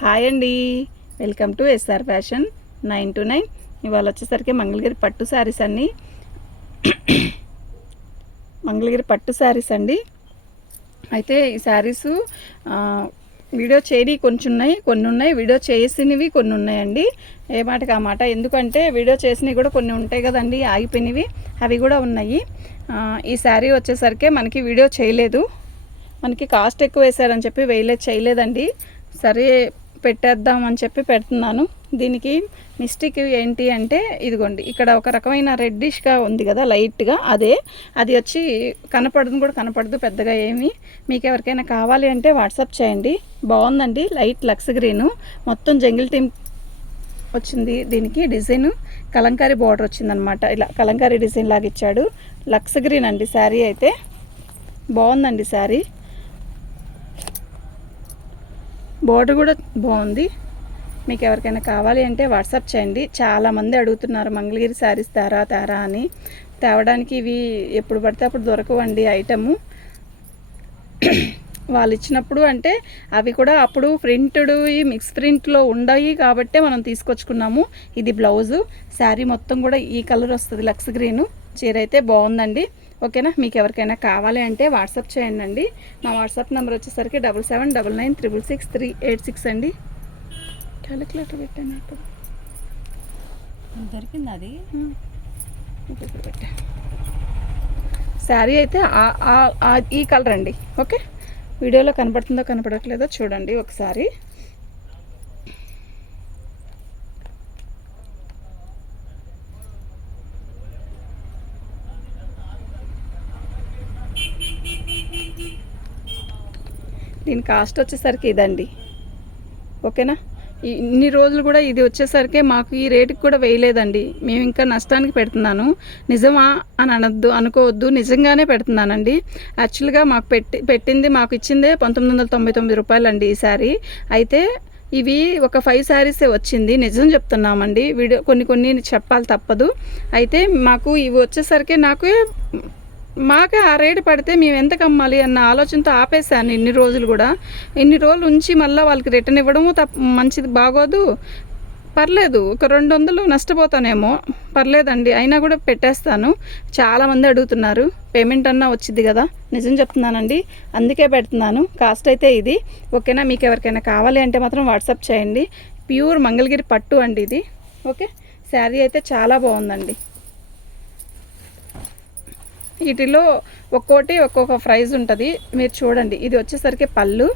Hi అండి, welcome to SR fashion 929. ఇవాళ వచ్చేసరికి మంగళగిరి పట్టు శారీస్ అండి. మంగళగిరి పట్టు శారీస్ అండి. అయితే ఈ శారీస్ వీడియో చేయని కొంచెం ఉన్నాయి, కొన్ని ఉన్నాయి, వీడియో చేసినవి కొన్ని ఉన్నాయండి. ఏ మాటకి ఆ మాట, ఎందుకంటే వీడియో చేసినవి కూడా కొన్ని ఉంటాయి కదండి, ఆగిపోయినవి అవి కూడా ఉన్నాయి. ఈ శారీ వచ్చేసరికి మనకి వీడియో చేయలేదు, మనకి కాస్ట్ ఎక్కువ వేశారని చెప్పి చేయలేదండి. సరే పెట్టేద్దామని చెప్పి పెడుతున్నాను. దీనికి మిస్టేక్ ఏంటి అంటే, ఇదిగోండి ఇక్కడ ఒక రకమైన రెడ్డిష్గా ఉంది కదా లైట్గా, అది వచ్చి కనపడదు పెద్దగా ఏమి. మీకు ఎవరికైనా కావాలి అంటే వాట్సాప్ చేయండి. బాగుందండి, లైట్ లక్స్ గ్రీను, మొత్తం జంగిల్ టీమ్ వచ్చింది. దీనికి డిజైన్ కలంకారీ బార్డర్ వచ్చిందనమాట, ఇలా కలంకారీ డిజైన్ లాగా ఇచ్చాడు. లక్స్ గ్రీన్ అండి శారీ అయితే. బాగుందండి శారీ, బోర్డర్ కూడా బాగుంది. మీకు ఎవరికైనా కావాలి అంటే వాట్సాప్ చేయండి. చాలామంది అడుగుతున్నారు మంగళగిరి శారీస్ తేరా అని. తేవడానికి ఇవి ఎప్పుడు పడితే అప్పుడు దొరకవండి ఐటము. వాళ్ళు ఇచ్చినప్పుడు అంటే అవి కూడా అప్పుడు ప్రింటెడ్ మిక్స్ ప్రింట్లో ఉండయి కాబట్టి మనం తీసుకొచ్చుకున్నాము. ఇది బ్లౌజు, శారీ మొత్తం కూడా ఈ కలర్ వస్తుంది, లక్స్ గ్రీను. చీర అయితే బాగుందండి. ఓకేనా, మీకు ఎవరికైనా కావాలి అంటే వాట్సాప్ చేయండి అండి. నా వాట్సాప్ నెంబర్ వచ్చేసరికి 7799666386 అండి. క్యాలిక్యులేటర్ పెట్టాను ఇప్పుడు, దొరికింది అది ఇప్పుడు పెట్టా. శారీ అయితే ఈ కలర్ అండి. ఓకే, వీడియోలో కనపడుతుందో కనపడట్లేదో చూడండి ఒకసారి. దీని కాస్ట్ వచ్చేసరికి ఇదండి. ఓకేనా, ఇన్ని రోజులు కూడా ఇది వచ్చేసరికి మాకు ఈ రేటుకి కూడా వేయలేదండి. మేము ఇంకా నష్టానికి పెడుతున్నాను. నిజమా అని అనుకోవద్దు, నిజంగానే పెడుతున్నానండి. యాక్చువల్గా మాకు పెట్టింది మాకు ఇచ్చిందే 1999 రూపాయలు అండి ఈ శారీ. అయితే ఇవి ఒక 5 శారీసే వచ్చింది, నిజం చెప్తున్నామండి. వీడియో కొన్ని చెప్పాలి తప్పదు. అయితే మాకు ఇవి వచ్చేసరికి మాకే ఆ రేటు పడితే మేము ఎంతకు అమ్మాలి అన్న ఆలోచనతో ఆపేశాను. ఇన్ని రోజులు ఉంచి మళ్ళీ వాళ్ళకి రిటర్న్ ఇవ్వడము మంచిది బాగోదు. పర్లేదు, ఒక 200 నష్టపోతానేమో, పర్లేదండి, అయినా కూడా పెట్టేస్తాను. చాలామంది అడుగుతున్నారు, పేమెంట్ అన్నా వచ్చింది కదా. నిజం చెప్తున్నానండి, అందుకే పెడుతున్నాను. కాస్ట్ అయితే ఇది. ఓకేనా, మీకు ఎవరికైనా కావాలి అంటే మాత్రం వాట్సాప్ చేయండి. ప్యూర్ మంగళగిరి పట్టు అండి ఇది. ఓకే, శారీ అయితే చాలా బాగుందండి. వీటిలో ఒక్కొక్క ప్రైజ్ ఉంటుంది, మీరు చూడండి. ఇది వచ్చేసరికి పళ్ళు,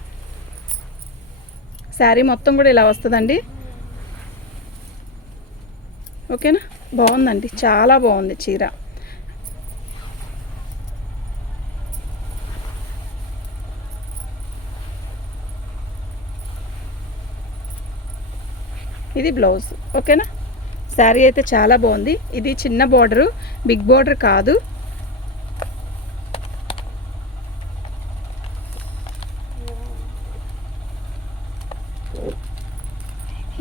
శారీ మొత్తం కూడా ఇలా వస్తుందండి. ఓకేనా, బాగుందండి, చాలా బాగుంది చీర. ఇది బ్లౌజ్. ఓకేనా, శారీ అయితే చాలా బాగుంది. ఇది చిన్న బార్డరు, బిగ్ బార్డర్ కాదు.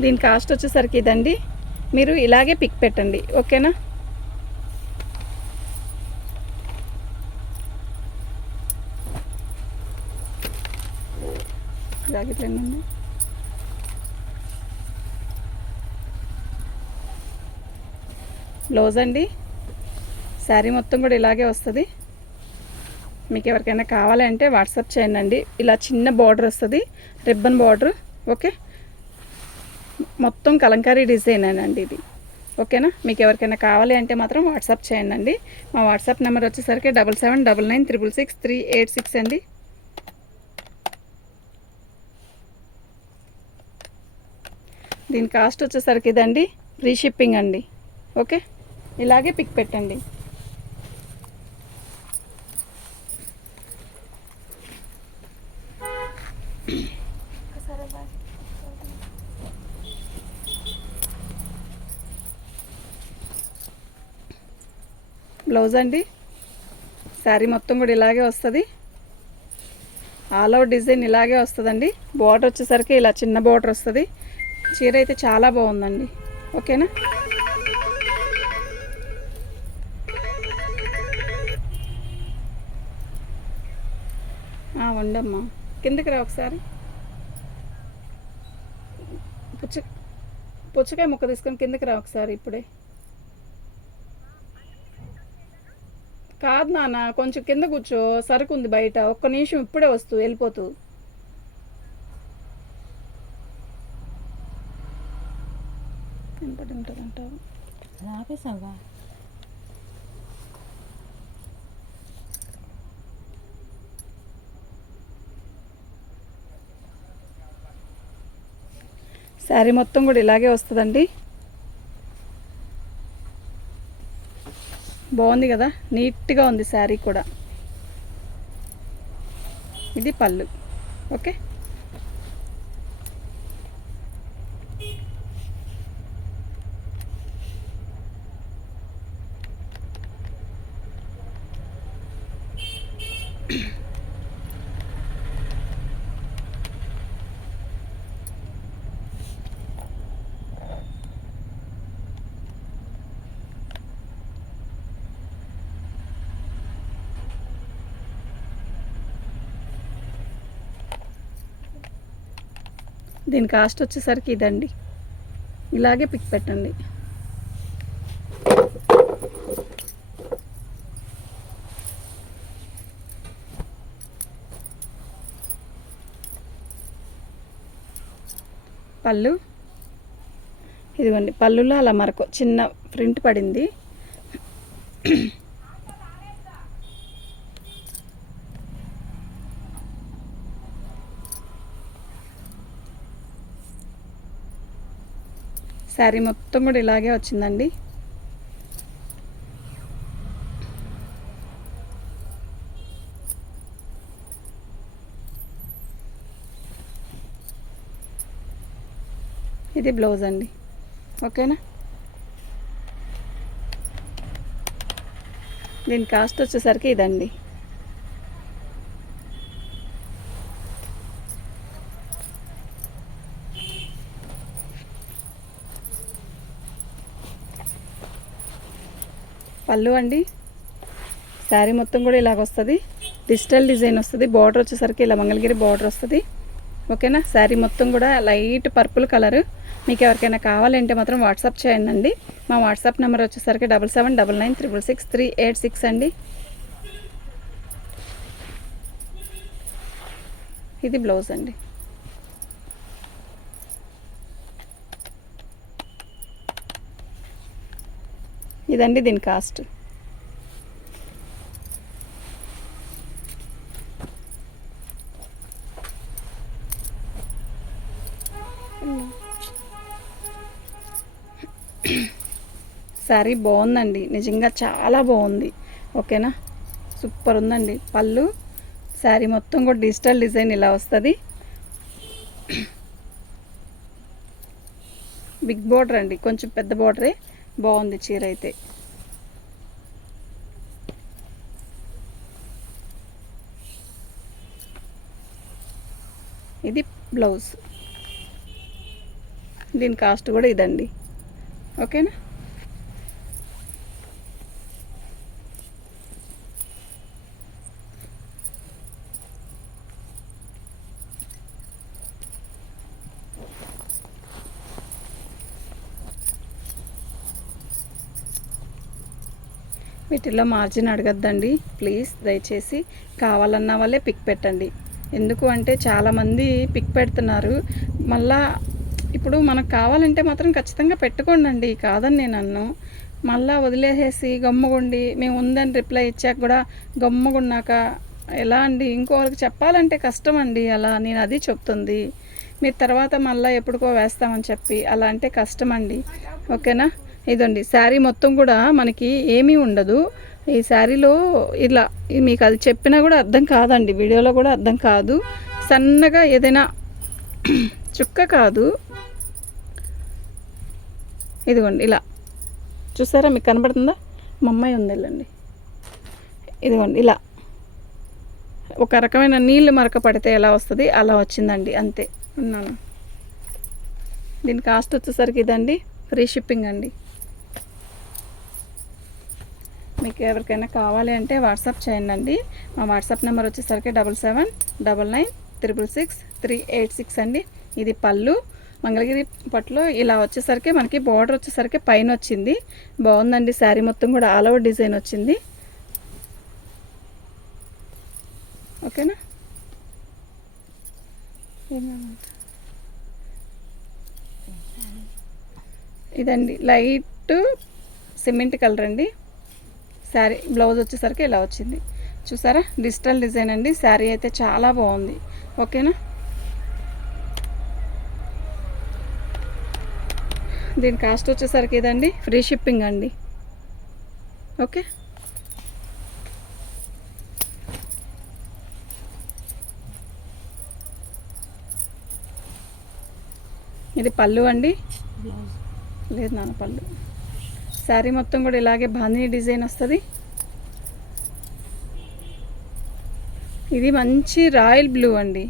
దీని కాస్ట్ వచ్చేసరికి ఇదండి. మీరు ఇలాగే పిక్ పెట్టండి. ఓకేనా, జాకెట్లేనండి. బ్లౌజ్ అండి, శారీ మొత్తం కూడా ఇలాగే వస్తుంది. మీకు ఎవరికైనా కావాలంటే వాట్సాప్ చేయండి. ఇలా చిన్న బార్డర్ వస్తుంది, రిబ్బన్ బార్డర్. ఓకే, మొత్తం కలంకారీ డిజైన్ అండి ఇది. ఓకేనా, మీకు ఎవరికైనా కావాలి అంటే మాత్రం వాట్సాప్ చేయండి. మా వాట్సాప్ నెంబర్ వచ్చేసరికి 7799666386 అండి. దీని కాస్ట్ వచ్చేసరికి ఇదండి, ఫ్రీ షిప్పింగ్ అండి. ఓకే, ఇలాగే పిక్ పెట్టండి. బ్లౌజ్ అండి, శారీ మొత్తం కూడా ఇలాగే వస్తుంది. ఆల్ ఓవర్ డిజైన్ ఇలాగే వస్తుందండి. బార్డర్ వచ్చేసరికి ఇలా చిన్న బార్డర్ వస్తుంది. చీర అయితే చాలా బాగుందండి. ఓకేనా, ఉండమ్మా, కిందకి రా ఒకసారి. పుచ్చ పుచ్చకాయ ముక్క తీసుకొని కిందకి రా ఒకసారి ఇప్పుడే. కాదు నాన్న, కొంచెం కింద కూర్చో, సరుకు ఉంది బయట. ఒక్క నిమిషం ఇప్పుడే వస్తూ వెళ్ళిపోతూ. ఇంపటి ఉంటుందంటావు. ఆపేసావా? శారీ మొత్తం కూడా ఇలాగే వస్తుందండి. బాగుంది కదా, నీట్గా ఉంది శారీ కూడా. ఇది పళ్ళు. ఓకే, దీని కాస్ట్ వచ్చేసరికి ఇదండి. ఇలాగే పిక్ పెట్టండి. పళ్ళు ఇదిగోండి. పళ్ళులో అలా మరొక చిన్న ప్రింట్ పడింది. శారీ మొత్తం కూడా ఇలాగే వచ్చిందండి. ఇది బ్లౌజ్ అండి. ఓకేనా, దీని కాస్ట్ వచ్చేసరికి ఇదండి. పళ్ళు అండి. శారీ మొత్తం కూడా ఇలాగ వస్తుంది. డిజిటల్ డిజైన్ వస్తుంది. బార్డర్ వచ్చేసరికి ఇలా మంగళగిరి బార్డర్ వస్తుంది. ఓకేనా, శారీ మొత్తం కూడా లైట్ పర్పుల్ కలరు. మీకు ఎవరికైనా కావాలంటే మాత్రం వాట్సాప్ చేయండి. మా వాట్సాప్ నెంబర్ వచ్చేసరికి 7799966386 అండి. ఇది బ్లౌజ్ అండి. ఇదండి దీని కాస్ట్. శారీ బాగుందండి, నిజంగా చాలా బాగుంది. ఓకేనా, సూపర్ ఉందండి. పళ్ళు, శారీ మొత్తం కూడా డిజిటల్ డిజైన్ ఇలా వస్తుంది. బిగ్ బార్డర్ అండి, కొంచెం పెద్ద బార్డరే. బాగుంది చీర అయితే. ఇది బ్లౌజ్. దీని కాస్ట్ కూడా ఇదండి. ఓకేనా, వీటిల్లో మార్జిన్ అడగద్దండి ప్లీజ్, దయచేసి. కావాలన్న వాళ్ళే పిక్ పెట్టండి. ఎందుకు అంటే చాలామంది పిక్ పెడుతున్నారు. మళ్ళా ఇప్పుడు మనకు కావాలంటే మాత్రం ఖచ్చితంగా పెట్టుకోండి, కాదని నేను అన్ను. మళ్ళీ వదిలేసేసి గమ్ముగుండి మేము ఉందని రిప్లై ఇచ్చాక కూడా గమ్ముగున్నాక ఎలా అండి? ఇంకోరికి చెప్పాలంటే కష్టం అండి. అలా నేను అది చెప్తుంది. మీరు తర్వాత మళ్ళీ ఎప్పుడుకో వేస్తామని చెప్పి అలా అంటే కష్టం అండి. ఓకేనా, ఇదండి శారీ మొత్తం కూడా మనకి ఏమీ ఉండదు. ఈ శారీలో ఇలా మీకు అది చెప్పినా కూడా అర్థం కాదండి, వీడియోలో కూడా అర్థం కాదు. సన్నగా ఏదైనా చుక్క కాదు, ఇదిగోండి ఇలా చూసారా, మీకు కనబడుతుందా? మా అమ్మాయి ఉంది వెళ్ళండి. ఇదిగోండి ఇలా ఒక రకమైన నీళ్ళు మరక పడితే ఎలా వస్తుంది అలా వచ్చిందండి, అంతే. ఉన్నాను. దీని కాస్ట్ వచ్చేసరికి ఇదండి. ఫ్రీ షిప్పింగ్ అండి. మీకు ఎవరికైనా కావాలి అంటే వాట్సాప్ చేయండి. మా వాట్సాప్ నెంబర్ వచ్చేసరికి 7799966386 అండి. ఇది పళ్ళు. మంగళగిరి పట్టులో ఇలా వచ్చేసరికి మనకి బార్డర్ వచ్చేసరికి పైన వచ్చింది. బాగుందండి. శారీ మొత్తం కూడా ఆల్ ఓవర్ డిజైన్ వచ్చింది. ఓకేనా. ఇదండి లైట్ సిమెంట్ కలర్ అండి. శారీ బ్లౌజ్ వచ్చేసరికి ఇలా వచ్చింది. చూసారా, డిజిటల్ డిజైన్ అండి. శారీ అయితే చాలా బాగుంది. ఓకేనా. దీని కాస్ట్ వచ్చేసరికి ఇదండి ఫ్రీ షిప్పింగ్ అండి. ఓకే. ఇది పళ్ళు అండి. లేదు నాన్న పళ్ళు. శారీ మొత్తం కూడా ఇలాగే బాందిని డిజైన్ వస్తుంది. ఇది మంచి రాయల్ బ్లూ అండి.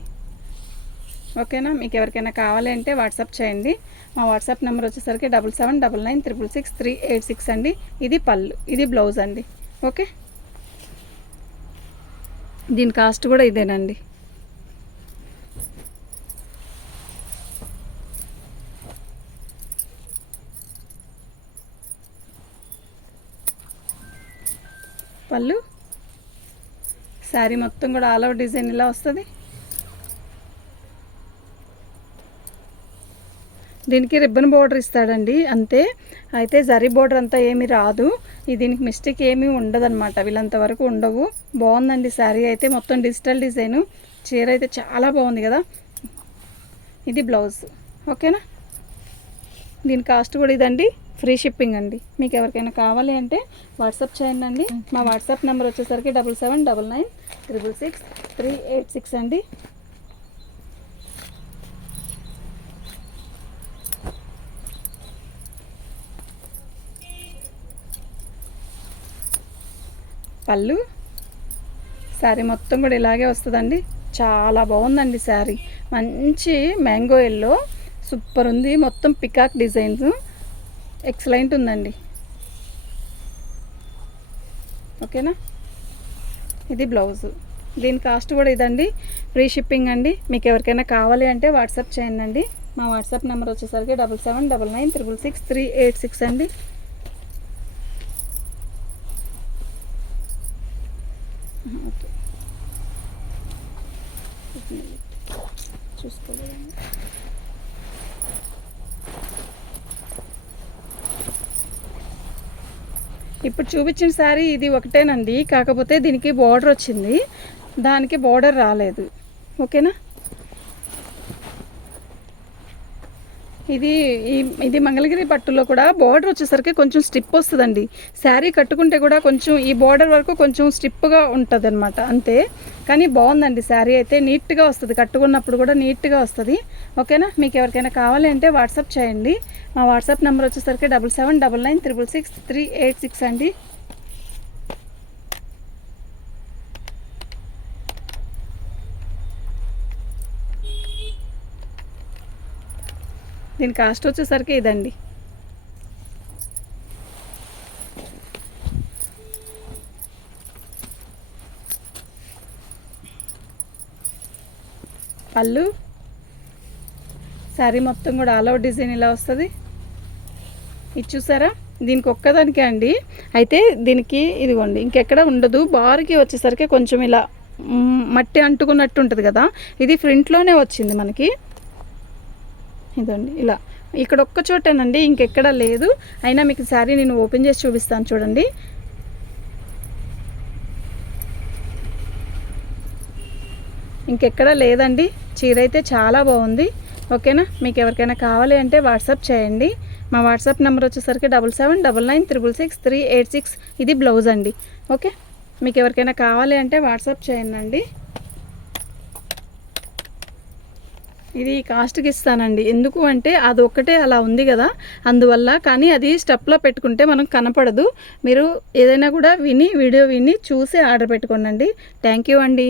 ఓకేనా. మీకు ఎవరికైనా కావాలి అంటే వాట్సాప్ చేయండి. మా వాట్సాప్ నెంబర్ వచ్చేసరికి 7799966386 అండి. ఇది పళ్ళు, ఇది బ్లౌజ్ అండి. ఓకే. దీని కాస్ట్ కూడా ఇదేనండి. పళ్ళు, శారీ మొత్తం కూడా ఆల్ ఓవర్ డిజైన్ ఇలా వస్తుంది. దీనికి రిబ్బన్ బోర్డర్ ఇస్తాడండి అంతే. అయితే జరీ బోర్డర్ అంతా ఏమీ రాదు. దీనికి మిస్టేక్ ఏమీ ఉండదన్నమాట. వీళ్ళంత వరకు ఉండవు. బాగుందండి శారీ అయితే. మొత్తం డిజిటల్ డిజైను. చీర అయితే చాలా బాగుంది కదా. ఇది బ్లౌజ్. ఓకేనా. దీని కాస్ట్ కూడా ఇదండి ఫ్రీ షిప్పింగ్ అండి. మీకు ఎవరికైనా కావాలి అంటే వాట్సాప్ చేయండి అండి. మా వాట్సాప్ నెంబర్ వచ్చేసరికి 7799966386 అండి. పళ్ళు, శారీ మొత్తం కూడా ఇలాగే వస్తుందండి. చాలా బాగుందండి శారీ. మంచి మ్యాంగో ఎల్లో సూపర్ ఉంది. మొత్తం పికాక్ డిజైన్స్ ఎక్సలెంట్ ఉందండి. ఓకేనా. ఇది బ్లౌజ్. దీని కాస్ట్ కూడా ఇదండి ఫ్రీ షిప్పింగ్ అండి. మీకు ఎవరికైనా కావాలి అంటే వాట్సాప్ చేయండి అండి. మా వాట్సాప్ నెంబర్ వచ్చేసరికి 7799966386 అండి. ఓకే, చూసుకోలేదండి. ఇప్పుడు చూపించిన శారీ ఇది ఒకటేనండి. కాకపోతే దీనికి బార్డర్ వచ్చింది, దానికి బార్డర్ రాలేదు. ఓకేనా. ఇది మంగళగిరి పట్టులో కూడా బార్డర్ వచ్చేసరికి కొంచెం స్టిప్ వస్తుందండి. శారీ కట్టుకుంటే కూడా కొంచెం ఈ బార్డర్ వరకు కొంచెం స్టిప్గా ఉంటుంది అనమాట, అంతే. కానీ బాగుందండి శారీ అయితే. నీట్గా వస్తుంది, కట్టుకున్నప్పుడు కూడా నీట్గా వస్తుంది. ఓకేనా. మీకు ఎవరికైనా కావాలి అంటే వాట్సాప్ చేయండి. మా వాట్సాప్ నెంబర్ వచ్చేసరికి 7799966386 అండి. దీని కాస్ట్ వచ్చేసరికి ఇదండి. పళ్ళు, శారీ మొత్తం కూడా ఆల్ ఓవర్ డిజైన్ ఇలా వస్తుంది. ఇది చూసారా, దీనికి ఒక్కదానికే అండి. అయితే దీనికి ఇదిగోండి ఇంకెక్కడ ఉండదు. బార్కి వచ్చేసరికి కొంచెం ఇలా మట్టి అంటుకున్నట్టు ఉంటుంది కదా. ఇది ఫ్రంట్లోనే వచ్చింది మనకి. ఇదండి ఇలా ఇక్కడ ఒక్క చోటేనండి, ఇంకెక్కడ లేదు. అయినా మీకు శారీ నేను ఓపెన్ చేసి చూపిస్తాను చూడండి. ఇంకెక్కడ లేదండి. చీర అయితే చాలా బాగుంది. ఓకేనా. మీకు ఎవరికైనా కావాలి అంటే వాట్సాప్ చేయండి. మా వాట్సాప్ నెంబర్ వచ్చేసరికి 7799966386. ఇది బ్లౌజ్ అండి. ఓకే. మీకు ఎవరికైనా కావాలి అంటే వాట్సాప్ చేయండి. ఇది కాస్ట్కి ఇస్తానండి. ఎందుకు అంటే అది ఒక్కటే అలా ఉంది కదా, అందువల్ల. కానీ అది స్టెప్లో పెట్టుకుంటే మనం కనపడదు. మీరు ఏదైనా కూడా వీడియో విని చూసి ఆర్డర్ పెట్టుకోండి. థ్యాంక్ యూ అండి.